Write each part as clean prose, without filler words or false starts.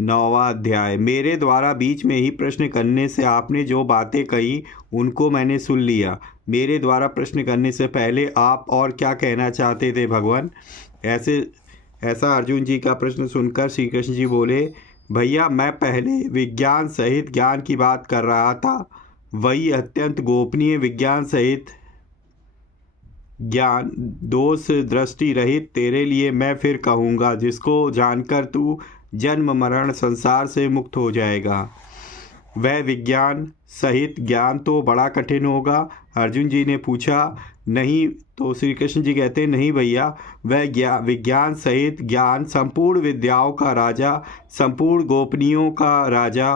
9वां अध्याय। मेरे द्वारा बीच में ही प्रश्न करने से आपने जो बातें कही उनको मैंने सुन लिया। मेरे द्वारा प्रश्न करने से पहले आप और क्या कहना चाहते थे भगवान? ऐसा अर्जुन जी का प्रश्न सुनकर श्री कृष्ण जी बोले, भैया मैं पहले विज्ञान सहित ज्ञान की बात कर रहा था। वही अत्यंत गोपनीय विज्ञान सहित ज्ञान, दोष दृष्टि रहित तेरे लिए मैं फिर कहूँगा, जिसको जानकर तू जन्म मरण संसार से मुक्त हो जाएगा। वह विज्ञान सहित ज्ञान तो बड़ा कठिन होगा। अर्जुन जी ने पूछा, नहीं? तो श्री कृष्ण जी कहते हैं, नहीं भैया, वह विज्ञान सहित ज्ञान संपूर्ण विद्याओं का राजा, संपूर्ण गोपनीयों का राजा,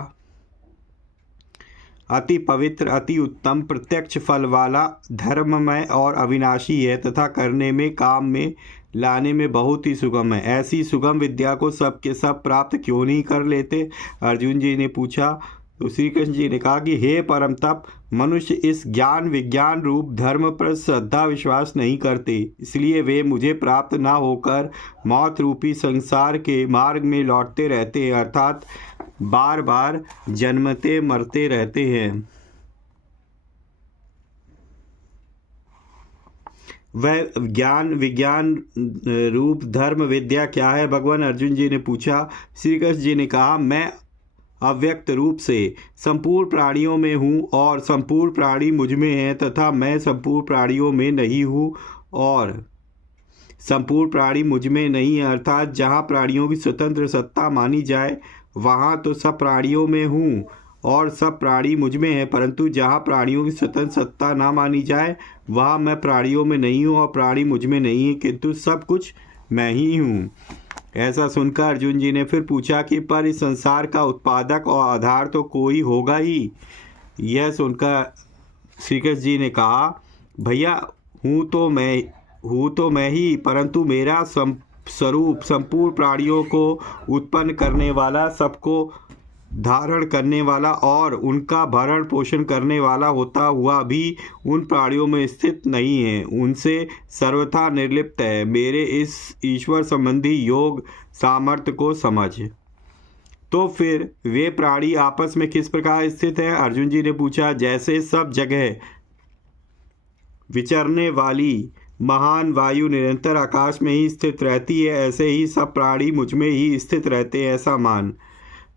अति पवित्र, अति उत्तम, प्रत्यक्ष फल वाला, धर्ममय और अविनाशी है तथा करने में, काम में लाने में बहुत ही सुगम है। ऐसी सुगम विद्या को सब के सब प्राप्त क्यों नहीं कर लेते? अर्जुन जी ने पूछा। तो श्री कृष्ण जी ने कहा कि हे परम तप, मनुष्य इस ज्ञान विज्ञान रूप धर्म पर श्रद्धा विश्वास नहीं करते, इसलिए वे मुझे प्राप्त ना होकर मौत रूपी संसार के मार्ग में लौटते रहते हैं, अर्थात बार बार जन्मते मरते रहते हैं। वह ज्ञान विज्ञान रूप धर्म विद्या क्या है भगवान? अर्जुन जी ने पूछा। श्री कृष्ण जी ने कहा, मैं अव्यक्त रूप से संपूर्ण प्राणियों में हूँ और संपूर्ण प्राणी मुझ में हैं तथा मैं संपूर्ण प्राणियों में नहीं हूँ और संपूर्ण प्राणी मुझ में नहीं है, अर्थात जहाँ प्राणियों की स्वतंत्र सत्ता मानी जाए वहाँ तो सब प्राणियों में हूँ और सब प्राणी मुझ में है, परंतु जहाँ प्राणियों की स्वतंत्र सत्ता ना मानी जाए वहाँ मैं प्राणियों में नहीं हूँ और प्राणी मुझ में नहीं है, किंतु सब कुछ मैं ही हूँ। ऐसा सुनकर अर्जुन जी ने फिर पूछा कि पर इस संसार का उत्पादक और आधार तो कोई होगा ही। यह सुनकर श्री कृष्ण जी ने कहा, भैया हूँ तो मैं ही, परंतु मेरा स्वरूप संपूर्ण प्राणियों को उत्पन्न करने वाला, सबको धारण करने वाला और उनका भरण पोषण करने वाला होता हुआ भी उन प्राणियों में स्थित नहीं है, उनसे सर्वथा निर्लिप्त है। मेरे इस ईश्वर संबंधी योग सामर्थ्य को समझ। तो फिर वे प्राणी आपस में किस प्रकार स्थित है? अर्जुन जी ने पूछा, जैसे सब जगह विचरने वाली महान वायु निरंतर आकाश में ही स्थित रहती है, ऐसे ही सब प्राणी मुझ में ही स्थित रहते हैं, ऐसा मान।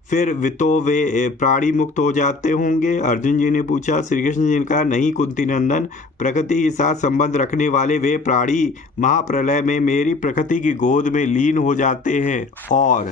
फिर वे प्राणी मुक्त हो जाते होंगे? अर्जुन जी ने पूछा। श्री कृष्ण जी ने कहा, नहीं कुंती नंदन, प्रकृति के साथ संबंध रखने वाले वे प्राणी महाप्रलय में मेरी प्रकृति की गोद में लीन हो जाते हैं और